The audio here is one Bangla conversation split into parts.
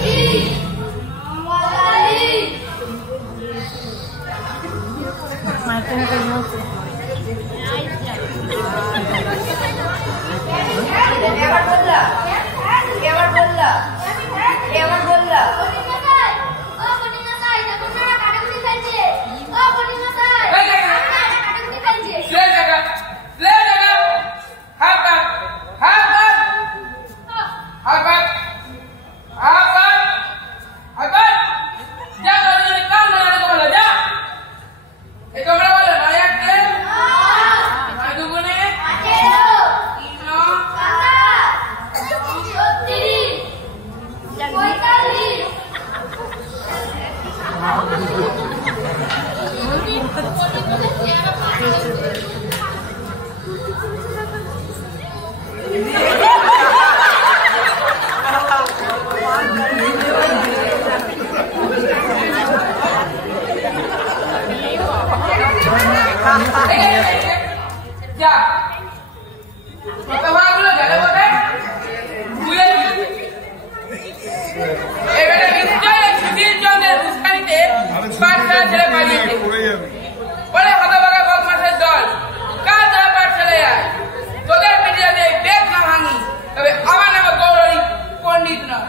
Hey! পাঠশালা ছেড়ে পালিয়েছে। বলে হতভাগা বদমাশের দল, কাল তারা পাঠশালায় যায়। তোদের পিঠে যদি এই বেদ না ভাঙি, তবে আমার নামে গৌরী পণ্ডিত নয়।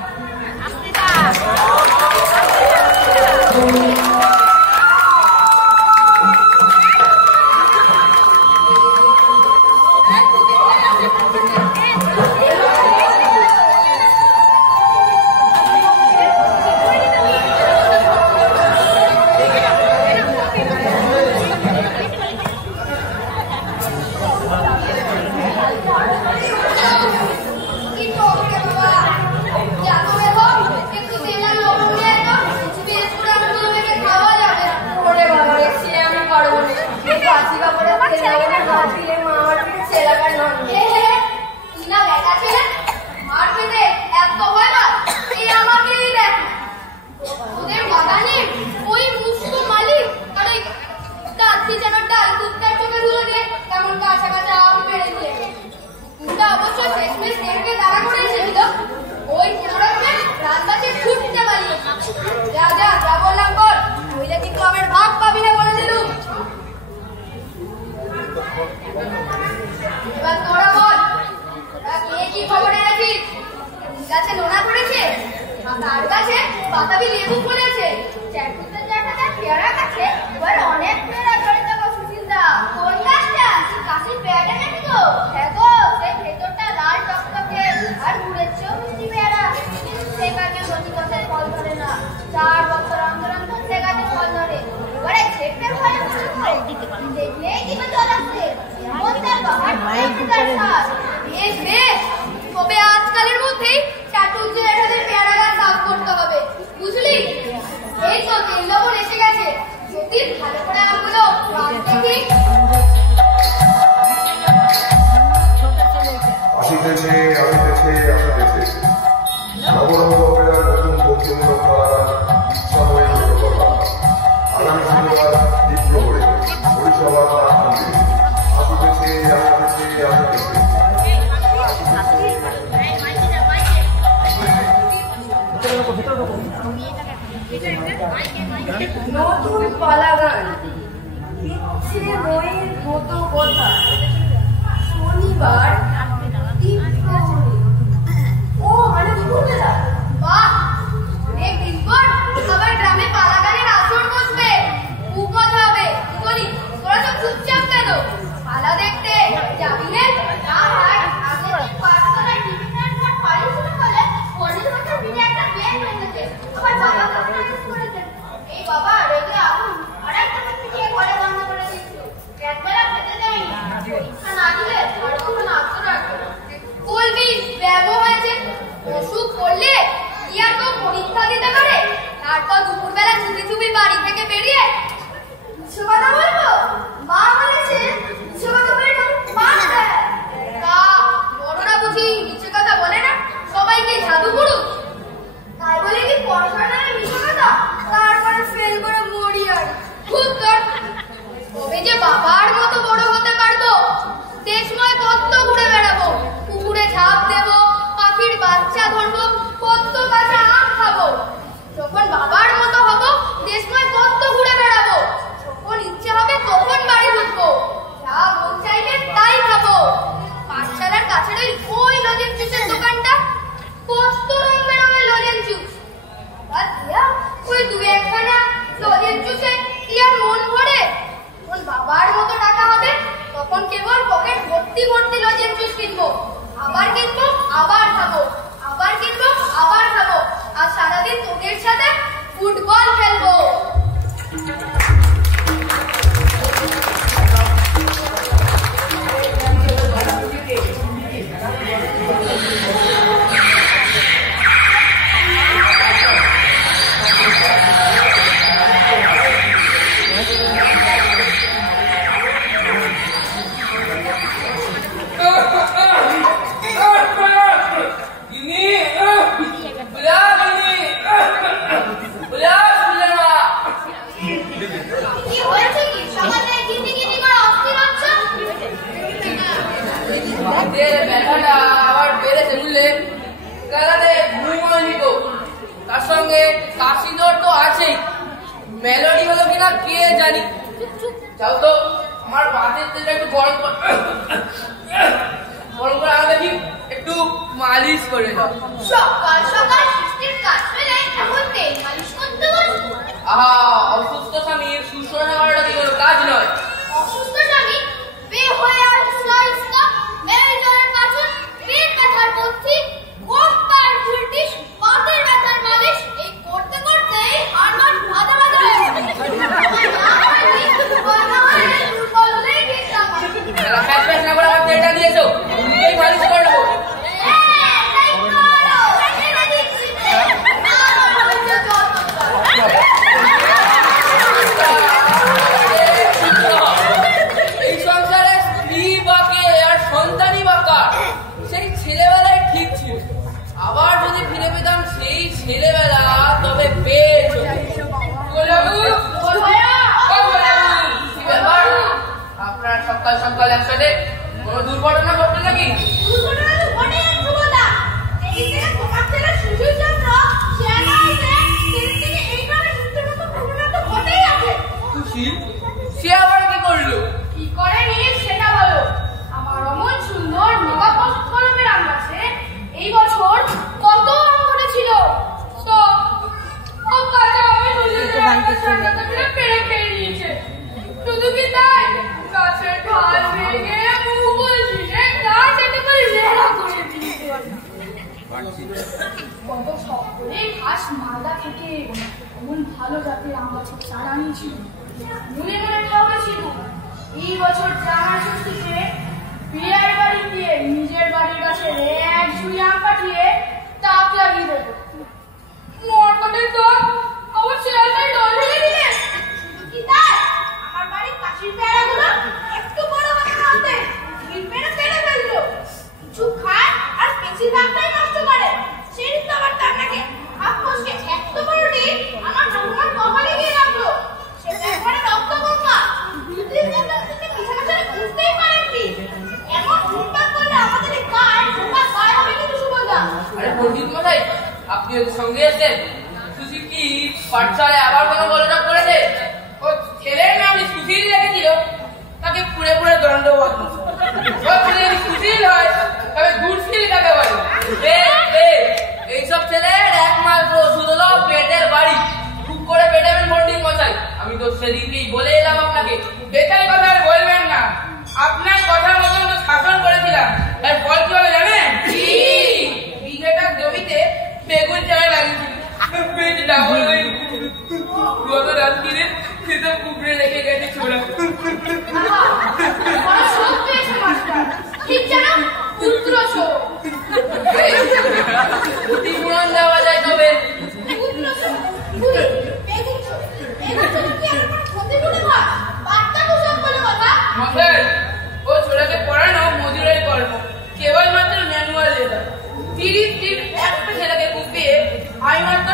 নতুন পালাগান ইচ্ছে বইয়ের মতো কথা শনিবার ও মানে দুপুরবেলা বাহ অনেক দিন পর সবার গ্রামে পালাগানের আসর বসবে খুব মজা হবে কি বলি তোরা তো চুপচাপ কেন পালা দেখতে যাবি রে না ভাই আগে পাঁচতলা টিভিটার পর পানি শুরু করলে পরের বছর দিনে একটা প্লেন হয়েছে আমার বাবা এই বাবা রেগে আগুন আর একটা পিছিয়ে ঘরে বন্ধ করে দিচ্ছ একবেলা খেতে দেয়নি পরীক্ষা না দিলে আর কখন আসতে রাখবে বলবি ব্যামো হয়েছে অসুখ করলে কি আর তো পরীক্ষা দিতে পারে তারপর দুপুরবেলা চুপি চুপি বাড়ি থেকে বেরিয়ে মিথ্যে কথা বলবো মা বলেছে মিথ্যে কথা বলে মা তা বড়রা বুঝি মিথ্যে কথা বলে না সবাইকে জাদু করুক তাই বলে কি পড়াশোনা মিথ্যে কথা তারপরে ফেল করে মরি আর খুব তোর কবে যে বাবার মতো বড় হতে পারবো দেশময় কত ঘুরে বেড়াবো পুকুরে ঝাঁপ দেবো পাখির বাচ্চা ধরবো কত কাঁচা আম খাবো যখন বাবার মতো হবো দেশময় কত ঘুরে বেড়াবো যখন ইচ্ছে হবে তখন বাড়ি ঢুকবো যা মন চাইবে তাই খাবো পাঠশালার কাছের ওই লজেন্স জুসের দোকানটা কত রং বেরঙের লজেন্স জুস ওই দু একখানা লজেন্স জুসে কি আর মন ভরে যখন বাবার মতো টাকা হবে তখন কেবল পকেট ভর্তি ভর্তি লজেন্স জুস কিনবো আবার কিনবো আবার খাবো আবার কিনবো আবার খাবো আর সারাদিন তোদের সাথে ফুটবল খেলবো মেলোডি হলো কিনা কে জানি। যাও তো আমার বাতের তেলটা একটু গরম করে আরো দেখি, একটু মালিশ করে দাও। সকাল সকাল সৃষ্টির কাজ ফেলে এখন তেল মালিশ করতে বসবো? আহা, অসুস্থ স্বামীর শুশ্রূষা করাটা কি কোনো কাজ নয়? অসুস্থ স্বামী বেহয়া ইসকা মেরে জলের কাছে পেট ব্যথার বলছি কোটপার ব্রিটিশ বাতের ব্যথার মালিশ এই করতে করতেই হাড় ভাজা ভাজা হয়ে গেছে। না করে আমার তেলটা দিয়েছো, এই মালিশ করে দেবো। এই সংসারে স্ত্রী বাকে আর সন্তানই বাকা, সেই ছেলেবেলায় ঠিক ছিল। আবার যদি ফিরে পেতাম সেই ছেলেবেলা, তবে বেশ আপনার সকাল সকাল একসাথে কোনো দুর্ঘটনা ঘটলো নাকি? সে আবার কি করলো? কি করেনি সেটা বলো। আমার অমন সুন্দর মেকআপ কলমের আম গাছে এই বছর কত আম ধরেছিল। পেরে খেয়ে নিয়েছে। শুধু কি তাই, গাছের ঢাল ভেঙে মুকুল ছিঁড়ে গাছ একেবারে লেহা করে দিয়েছে। কত শখ করে ঘাস মালদা থেকে এমন ভালো জাতের আম গাছের চারা নিয়েছিল। মনে মনে ঠাউরেছিল এই বছর জামাই ষষ্ঠীতে বিয়ের বাড়ি দিয়ে নিজের বাড়ির কাছে এক ঝুড়ি আম পাঠিয়ে তাক লাগিয়ে দেব। মরকটের দল আমার ছেলেটাই ডল ফেলে দিলে। শুধু কি তাই, আমার বাড়ির কাশির পেয়ারাগুলো একটু বড় হতে হতে ভিড় মেরে ফেলে ফেললো। কিছু খায় আর বেশিরভাগটাই নষ্ট করে। সেই তো আবার তার নাকি হাত ফসকে এত বড় ডিম আমার ঠাকুমার কপালে গিয়ে লাগলো। সেটা একবারে রক্ত গঙ্গা। দুদিন ধরে তিনি বিছানা ছেড়ে উঠতেই পারেননি। এমন উৎপাত করলে আমাদের গায়ে ঢোকা গায়ে হবে কিন্তু সুবলদা। আরে পণ্ডিত মশাই, আপনি ওদের সঙ্গে এসেছেন? সুশীল কি পাঠশালায় আবার কোনো গোলযোগ করেছে? ও ছেলের নাম সুশীল রেখেছিল, তাকে পুরে পুরে দণ্ডবোধ। যদি সুশীল হয় তবে দুর্শীল কাকে বলে? এইসব ছেলের একমাত্র ওষুধ হলো পেটের বাড়ি। খুব করে পেটাবেন পণ্ডিত মশাই। আমি তো সেদিনকেই বলে এলাম আপনাকে। বেকারি কথা আর বলবেন না, আপনার কথার মতন তো শাসন করেছিলাম। তার ফল কি হবে জানেন? বিঘেটা জমিতে বেগুন চারা লাগিয়েছিল, বেশ ডাবল হয়ে গত রাত্রিরে সেটা কুকুরে রেখে গেছে ছোড়া। ঠিক যেন পুত্র শোক। ক্ষতিপূরণ দেওয়া যায় তবে। পুত্র শোক, বেগুন শোক, এবার যদি কি আর ক্ষতিপূরণ হয়, বার্তা কুসব বলে কথা। মশাই, ও ছোড়াকে পড়ানো মজুরের কর্ম, কেবলমাত্র ম্যানুয়াল লেবার। 30 দিন একটা ছেলেকে কুপিয়ে আমি মাত্র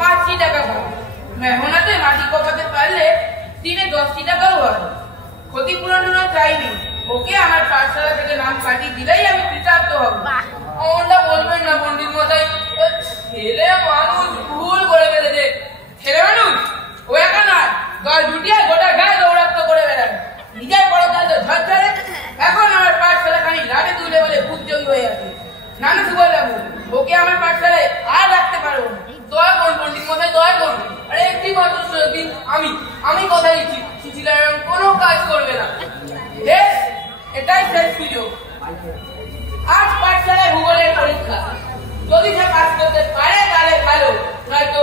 5 টাকা পাবো। মেহনতে মাটি কোপাতে পারলে দিনে 10 টাকাও হয়। ক্ষতিপূরণ চাইনি, ওকে আমার পাঠশালা থেকে নাম কাটিয়ে দিলেই আমি কৃতার্থ হব। অমনটা বলবেন না পণ্ডিত মশাই, ছেলে মানুষ ভুল করে ফেলেছে। ছেলে মানুষ ও একা নয়, গায়ে জুটিয়ে গোটা গায়ে দৌড়াত্ম করে বেড়ায়। নিজের বড় গায়ে তো ঝরঝরে, এখন আমার পাঠশালা খানি লাঠি তুলে বলে ভূতজয়ী হয়ে আছে। নানু সুবল বাবু, ওকে আমার পাঠশালায় আর রাখতে পারবো না। দয়া করুন পণ্ডিত মশাই, দয়া করুন। আরে একটি মাত্র দিন আমি কথা দিচ্ছি, সুশীলা এরকম কোনো কাজ করবে না। বেশ, এটাই শেষ সুযোগ। আজ পাঠশালায় ভূগোলের পরীক্ষা, যদি সে কাজ করতে পারে তাহলে ভালো, নয়তো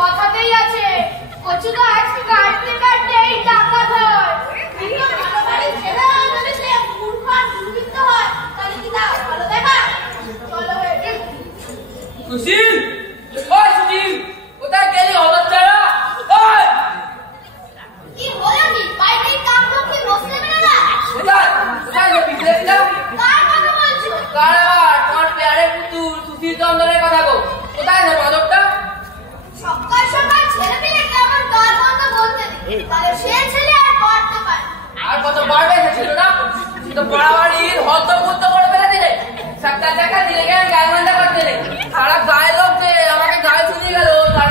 কথাতেই আছে কচু গাছ কাটতে কাটতেই টাকা হয়। সুশীল, ওই সুশীল, কোথায় গেলি হতচ্ছাড়া? কি হলো কি? বাইরে কাম করতে বসতে পারে না? কোথায় যাবি? দেখলাম কার কথা বলছো? কার আবার? তোমার পেয়ারে পুতুল সুশীল চন্দ্রের কথা গো। কোথায় আছে মাদকটা? সকাল সকাল ছেলে পেলেকে আমার গাল বন্ধ বলতে দিই, তাহলে সে ছেলে আর পড়তে পারে। আর কত বাড়বে সে ছেলেটা? সে তো বাড়াবাড়ির হদ্দবুদ্ধ করে ফেলে দিলে। সাতটা টাকা দিলে গেলে গায়ে মান্ডা করতে নেই। সারা গায়ে লোক যে আমাকে গায়ে শুনিয়ে গেল, তার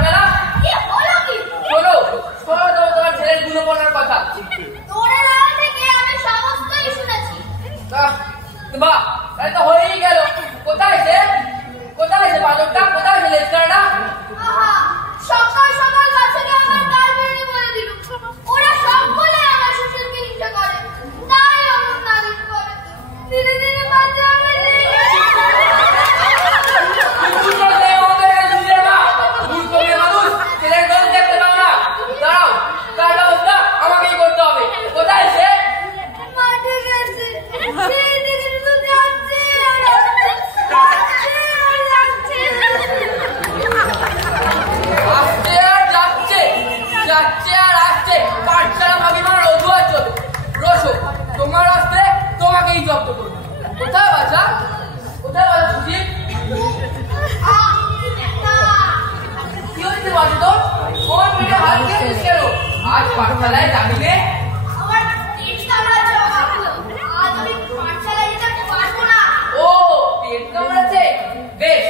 পাঠশালায় যাবি নে? আমার পেট কামড়াচ্ছে বাবা, আজ আমি পাঠশালায় যেতে পারবো না। ও পেট কামড়াচ্ছে, বেশ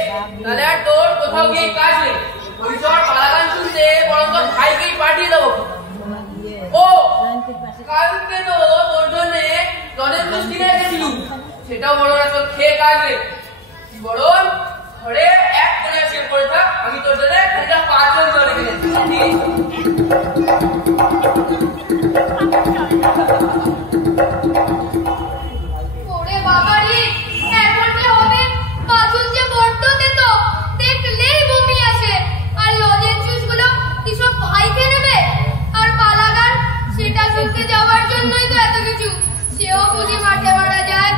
তাহলে আর তোর কোথাও গিয়ে কাজ নেই, ওই চর পালাগান শুনতে বরং তোর ভাইকেই পাঠিয়ে দেবো। ও কালকে তো তোর জন্য জলের মিষ্টি নিয়ে এসেছিলুম, সেটাও বড় না, তোর খেয়ে কাজ নেই, বরং ঘরে এক কোণে শুয়ে পড়ে থাক, আমি তোর জন্য একটা পাঁচজন জল রেখে দিচ্ছি। ওরে বাবারে, এখন যে হবে, বাথরুম যে বড্ড তেতো, দেখলেই বমি আসে। আর লজের জুসগুলো কি সব ভাই খেয়ে নেবে? আর পালাগান, সেটা শুনতে যাওয়ার জন্যই তো এত কিছু, সেও বুঝি মাঠে মারা যায়।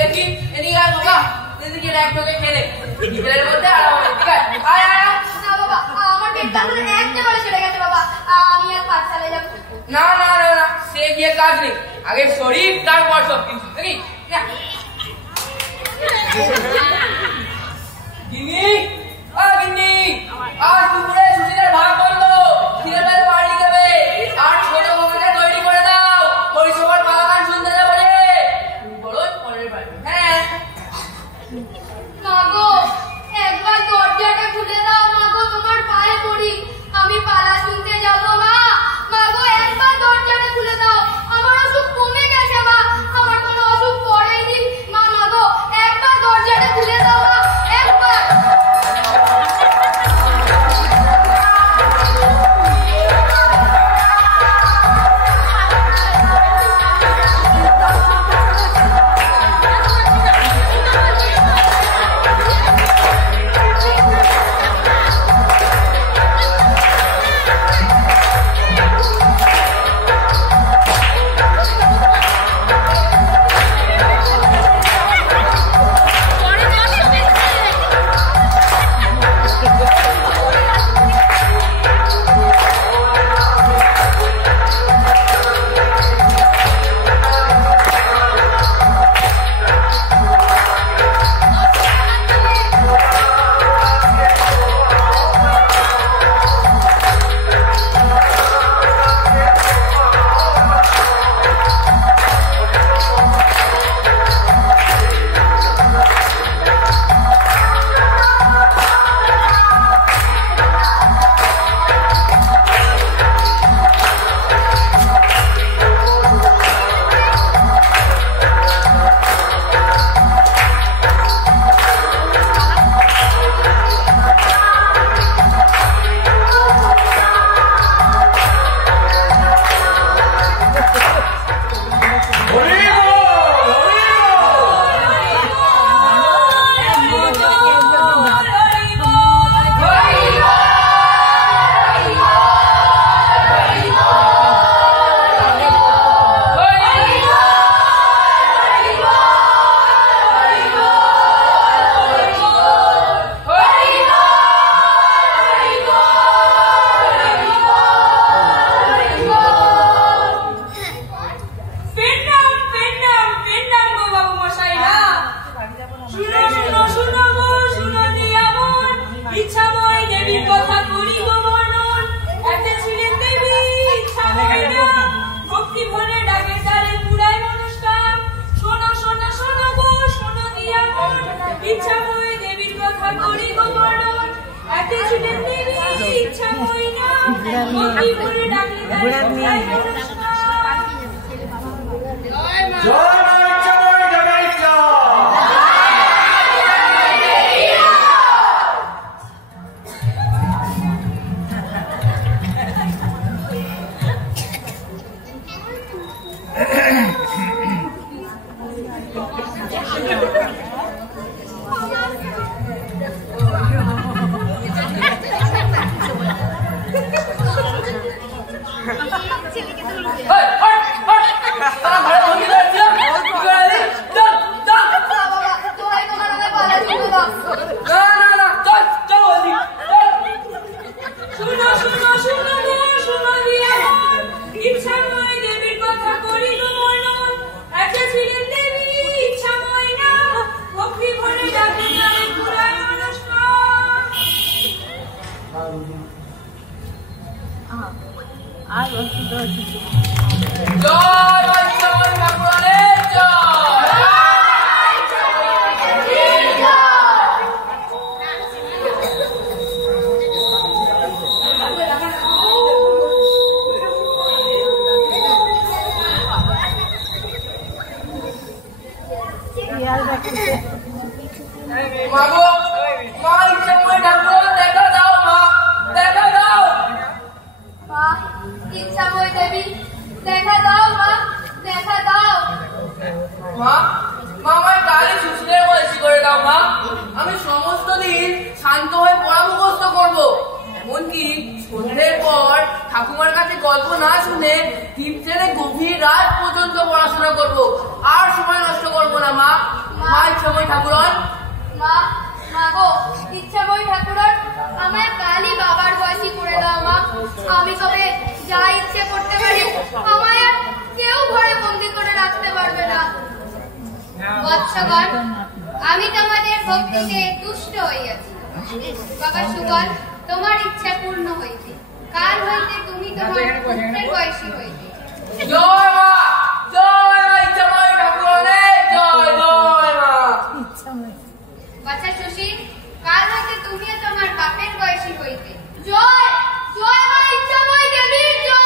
দেখি এদিকে আয় বাবা, এদিকে এক টোকে খেলে বিকেলের মধ্যে আরাম হবে, ঠিক আছে? আয় আয় আয়। না বাবা, আমার পেট কামড়ে একেবারে চলে গেছে বাবা, আমি আর পাঠশালায় যাবো না। না না না না, সে গিয়ে কাজ নেই, আগে শরীর তারপর সব কিছু, দেখি না। গিন্নি, গিন্নি, আজ দুপুরে সুশীলের ভাত বন্ধ, খিদে পেলে পার্টি দেবে, আর ছোট বউকে তৈরি করে দাও, পরিষেবার পালাগান শুনতে যাবো রে। বলুন পরের বাড়ি। হ্যাঁ মাগো, একবার দরজাটা খুলে দাও মাগো, তোমার পায়ে পড়ি, আমি পালা শুনতে যাবো মা। মাগো, একবার দরজাটা খুলে দাও, আমার অসুখ কমে গেছে মা, আমার কোনো অসুখ পড়েনি মা। মাগো, একবার দরজাটা খুলে দাও মা, একবার। ছেলেকে আমি সমস্ত দিন শান্ত হয়ে পড়া মুখস্থ করবো, এমনকি সন্ধ্যের পর ঠাকুমার কাছে গল্প না শুনে টিপ ছেড়ে গভীর রাত পর্যন্ত পড়াশোনা করবো। আর সময় নষ্ট করবো না মা। মা ইচ্ছাময় ঠাকুরন, মা গো ইচ্ছাময় ঠাকুরন, আমায় কালই বাবার বয়সী করে দাও মা। আমি তবে যা ইচ্ছে করতে পারি, আমায় আর কেউ ঘরে বন্দি করে রাখতে পারবে না। বৎসগণ, আমি তোমাদের ভক্তিতে তুষ্ট হইয়াছি। বাবা সুগন, তোমার ইচ্ছা পূর্ণ হইতে, কাল হইতে তুমি তোমার পুত্রের বয়সী হইতে। জয় মা, জয় মা ইচ্ছাময় ঠাকুরনের, জয় জয় মা। বাচ্চা সুশীল, কাল হইতে তুমিও তোমার বাপের বয়সী হইতে। জয় জয় মা ইচ্ছাময় দেবীর জয়।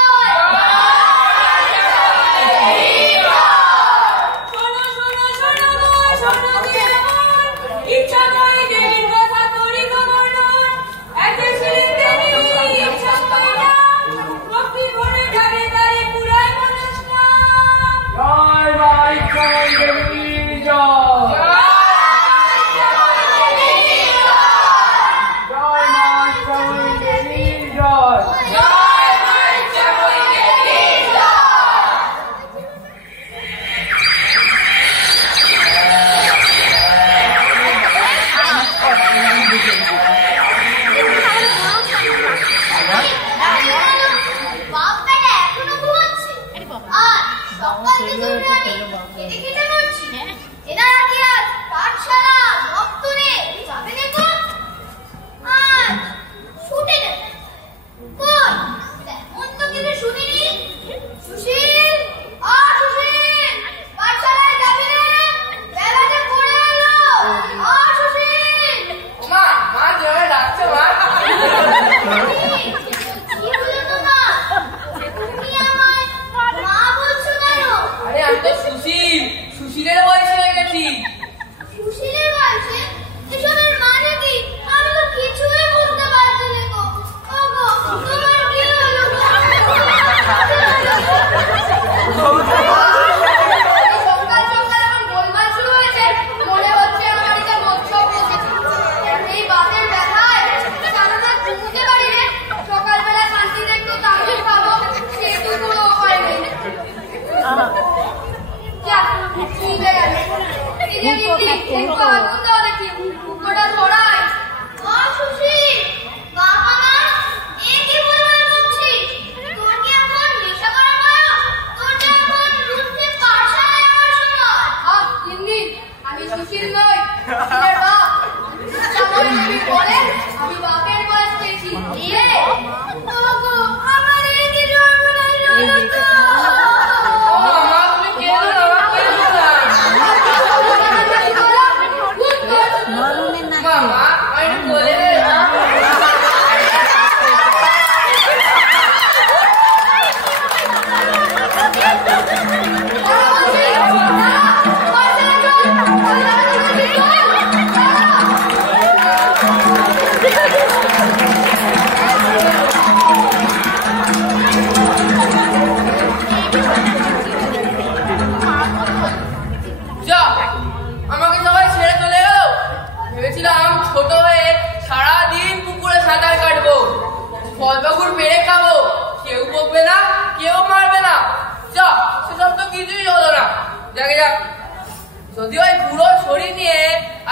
যদিও এই পুরো শরীর নিয়ে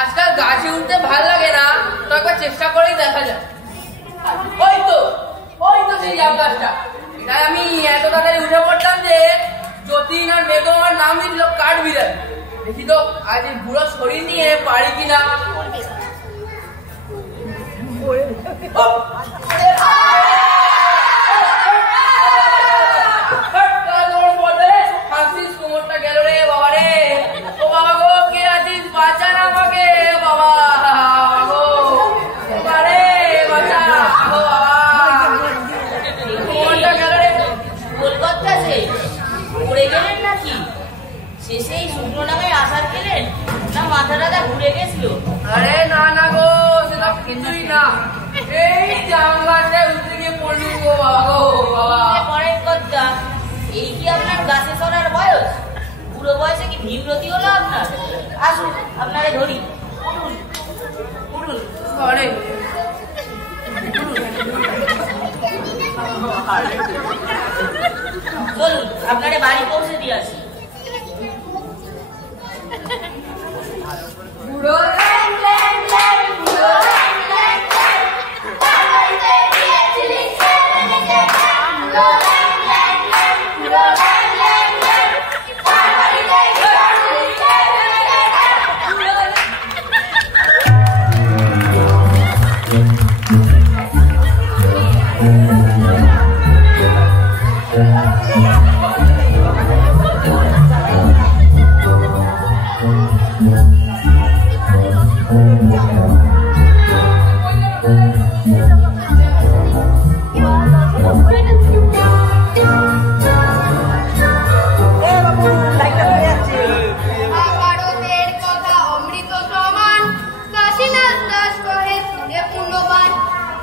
আজকাল গাছে উঠতে ভালো লাগে না, তো একবার চেষ্টা করেই দেখা যায়। ওই তো সেই জাম গাছটা, এটা আমি এত তাড়াতাড়ি উঠে পড়তাম যে যতীন আর মেঘ আমার নাম দিল কাঠ বিড়াল। দেখি তো আজ এই পুরো শরীর নিয়ে পারি কিনা। গেলেন নাকি? শেষেই শুকনো নামে আসার খেলেন না মাথাটা ঘুরে গেছিল? আরে না না গো, সেটা কিছুই না। এই জানলাটা উঠে গিয়ে পড়লু গো বাবা গো বাবা। পরের কথা, এই কি আপনার গাছে চড়ার বয়স? পুরো বয়সে কি বিব্রতি হলো আপনার? আসুন আপনারে ধরি, উঠুন উঠুন। আরে চলুন আপনারে বাড়ি পৌঁছে দিয়ে আসি। বুড়ো ল্যাং ল্যাং ল্যাং, বুড়ো ল্যাং ল্যাং ল্যাং, বাড়িতে গিয়েছিলি ছেড়ে বুড়ো ল্যাং ল্যাং ল্যাং, বুড়ো ল্যাং ল্যাং ল্যাং, বাড়িতে গিয়েছিলি ভারতের কথা অমৃত সমান, কাশীনাথ দাস কহে শুনে পুণ্যবান।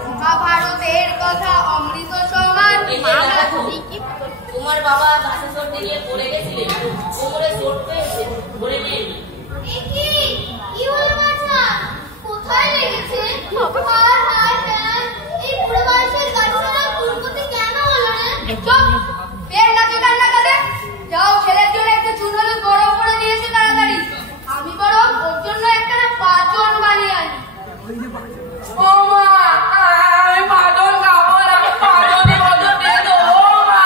মহাভারতের কথা অমৃত সমান। এই যে দেখো, তোমার বাবা গাছে চড়তে গিয়ে পড়ে গেছিলেন, কোমরে চোট পেয়েছে, ধরে নেন। কি হলো বাছা? কোথায় লেগেছে? হায় হায় হায়, এই বুড়ো বয়সের গাছটা দুর্গতি কেন হলো রে? চুপ! বের নাচে কান্না কাঁদে। যাও ছেলের জন্য একটু চুন হলুদ গরম করে নিয়ে এসে তাড়াতাড়ি। আমি বরং ওর জন্য একটা পাঁচন বানিয়ে আনি। ও মা, আমি পাগল খাবো না, পাগলের মতো দিয়ে দেবো ও মা।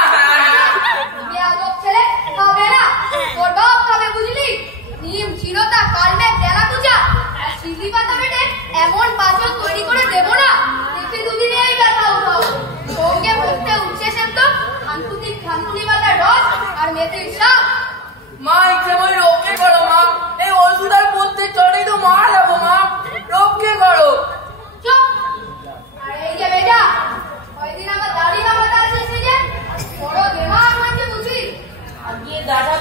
বেয়াদব ছেলে, খাবে না? তোর বাপ খাবে বুঝলি? নিম চিরতা কালমে তেলা পূজা আর সিঁড়ি পাতা বেটে এমন পাচন তৈরি করে দেবো না, দেখে দুদিনে এই ব্যথা উঠাও। সঙ্গে ভর্তে উঠছে সেদ্ধ খানকুনি পাতার রস আর মেথির শাক। মা ইচ্ছে বই রক্ষে করো মা, এই ওষুধ আর পড়তে চড়েই তো মারা যাবো মা, রক্ষে করো। চুপ! আর এই যে বেটা, কয়দিন আমার দাড়ি নামাতে আসিস যে বড় দেমাগ নাকি বুঝি? আজকে দাদা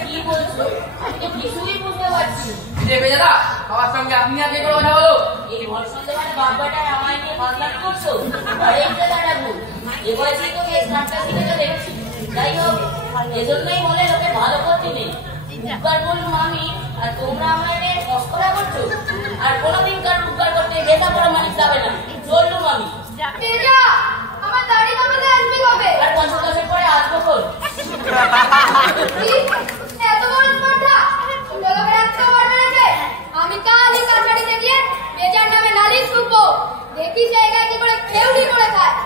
কি বলছো? আমি তো কিছুই বুঝতে পারছি না। যে বেজাদা, বাবার সঙ্গে আপনি আগে করে কথা বলো। এই ভরসন্তে মানে বাব্বাটা আমায় নিয়ে ফাজলামি করছো? আর এই যে দাদা এ বয়সেই তো বেশ ঠাট্টা শিখেছে দেখছি। যাই হোক, এজন্যই বলে লোকে ভালো করতে নেই। উপকার বললুম আমি, আর তোমরা আমায় নিয়ে মস্করা করছো। আর কোনোদিন কার উপকার করতে বেতা পড়া মানুষ যাবে না, চললুম আমি। তেজা, আমার দাড়ি নামাতে আসবি কবে? আর ৫০ পরে আসবো কোন? কি? এত বড় স্পর্ধা? ছোট লোকের এত বড় বেড়েছে? আমি কালই কাছারিতে গিয়ে বেজার নামে নালিশ করবো। দেখি জায়গায় কি করে খেউড়ি করে খায়।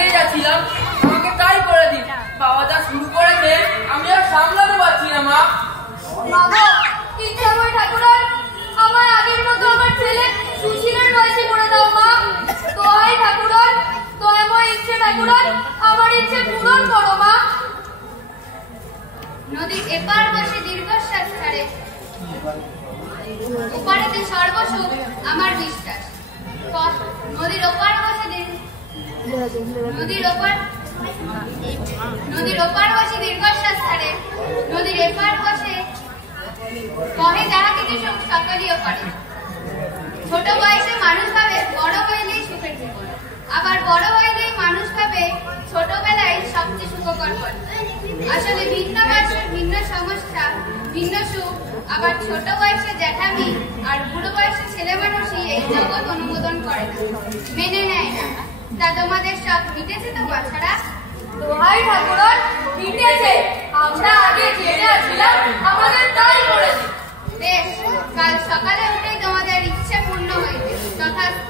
এগিয়ে যাচ্ছিলাম, আমাকে তাই করে দিন। বাবা যা শুরু করেছে আমি আর সামলাতে পারছি না মা। বাবা, ইচ্ছাময় ঠাকুরান, আমার আগের মতো আমার ছেলে সুশীলের বয়সে করে দাও মা। দয়াই ঠাকুরান, দয়াময় ইচ্ছে ঠাকুরান, আমার ইচ্ছে পূরণ করো মা। নদীর এপার বসে দীর্ঘশ্বাস ছাড়ে, ওপারেতে সর্বসুখ আমার বিশ্বাস। নদীর ওপার বসে নদীর ওপার বসে দীর্ঘশ্বাস ছাড়ে, নদীর এপার বসে কহে যাহা কিছু সুখ সকলেও করে। ছোট বয়সে মানুষ ভাবে বড় হইলেই সুখের জীবন, আবার বড় হইলেই মানুষ ভাবে ছোটবেলায় সবচেয়ে সুখকর পথ। আসলে ভিন্ন বয়সের ভিন্ন সমস্যা, ভিন্ন সুখ। আবার ছোট বয়সে জ্যাঠামি আর বুড়ো বয়সে ছেলে মানুষই এই জগৎ অনুমোদন করে না, মেনে নেয় না। তা তোমাদের সব মিটেছে তো বাছারা? দোহাই ঠাকুরন, মিটেছে। আমরা আগে যেটা ছিলাম আমাদের তাই করেছে। বেশ, কাল সকালে উঠেই তোমাদের ইচ্ছে পূর্ণ হইবে। তথাস্তু।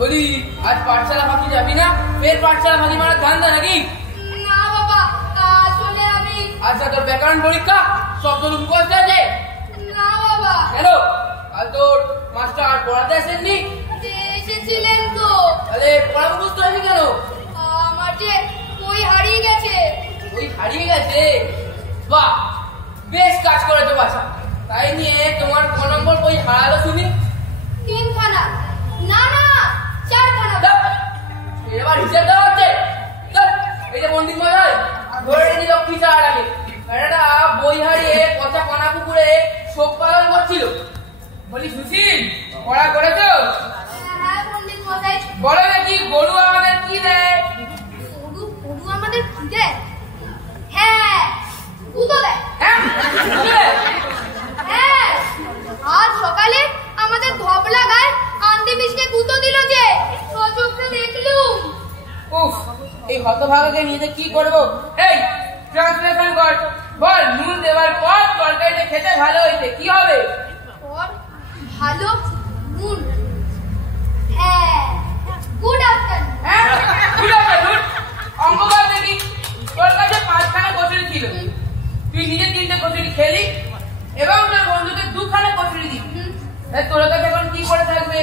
বলি আজ পাঠশালা ফাঁকি যাবি না? ফের পাঠশালা ফাঁকি মারার ধান্দা নাকি? না বাবা, আসলে আমি। আচ্ছা, তোর ব্যাকরণ পরীক্ষা শব্দ মুখস্থ আছে? না বাবা। কেন? কাল তোর মাস্টার পড়াতে আসেননি? এসেছিলেন তো। তাহলে পড়া মুখস্থ হয়নি কেন? আমার যে বই হারিয়ে গেছে। বই হারিয়ে গেছে? বাহ, বেশ কাজ করেছো বাছা। তাই নিয়ে তোমার ক নম্বর বই হারালো শুনি? 3 খানা। না না, 4 খানা। এবার হিসেব দেওয়া হচ্ছে। এই যে পণ্ডিত মশাই, ধরে নিল লক্ষ্মী চার আগে একটা বই হারিয়ে পচা কণা পুকুরে শোক পালন করছিল। বলি সুশীল, পড়া করেছো? হ্যাঁ পণ্ডিত মশাই। বলো নাকি গরু আমাদের কি দেয়? গরু আমাদের কি দেয়? হ্যাঁ, কুতো দেয়। হ্যাঁ, আজ সকালে আমাদের ধবলা গায়ে আন্টি মিশকে কুতো দিল যে, চোখে দেখলুম। উফ, এই হতভাগাকে নিয়ে কি করবো? এই ট্রান্সলেশন কর। বল, নুন দেওয়ার পর তরকারিটা খেতে ভালো হয়েছে, কি হবে? ভালো নুন। হ্যাঁ, গুড আফটারনুন। হ্যাঁ, গুড আফটারনুন। অঙ্ক কর দেখি। তোর কাছে 5 খানা কচুরি ছিল, তুই নিজে 3টে কচুরি খেলি এবং তোর বন্ধুকে 2 খানা কচুরি দিবি। তোর কাছে এখন কি করে থাকবে?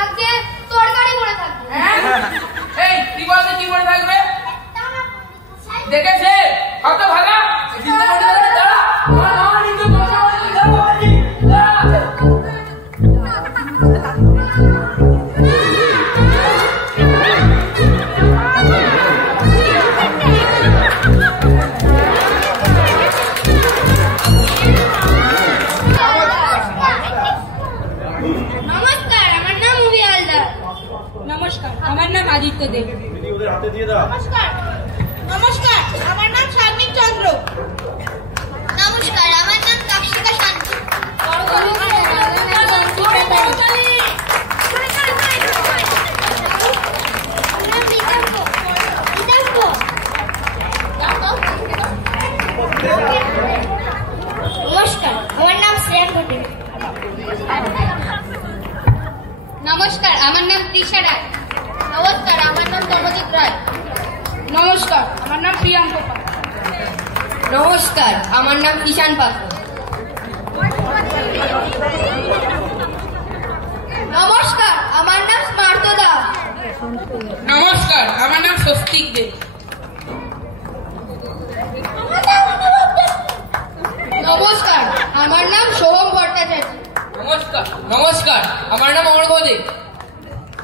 আজকে তরকারি করে থাকবে। এই কি বলতে কি করে থাকবে? দেখেছে হতভাগা চিন্তা করতে দাঁড়া। নমস্কার, আমার নাম আদিত্য দেব। নমস্কার, নমস্কার, আমার নাম শারমিক চন্দ্র। নমস্কার, আমার নাম তাপসিকা শান্তি। নমস্কার, আমার নাম শ্রেয়া ঘটে। নমস্কার, আমার নাম তৃষা রায়। নমস্কার, আমার নাম তনজিৎ রায়। নমস্কার, আমার নাম প্রিয়াঙ্কা পাল। নমস্কার, আমার নাম ঈশান পাল। নমস্কার, আমার নাম স্মার্ত দাস। নমস্কার, আমার নাম স্বস্তিক দেব। আমার নাম অনুভব দাস। নমস্কার, আমার নাম সোহম ভট্টাচার্য। নমস্কার। নমস্কার, আমার নাম অর্ঘদীপ।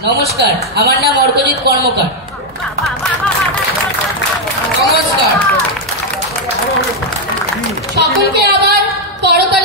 নমস্কার, আমার নাম অর্কজিৎ কর্মকার। নমস্কার। সকলকে আবার করতালি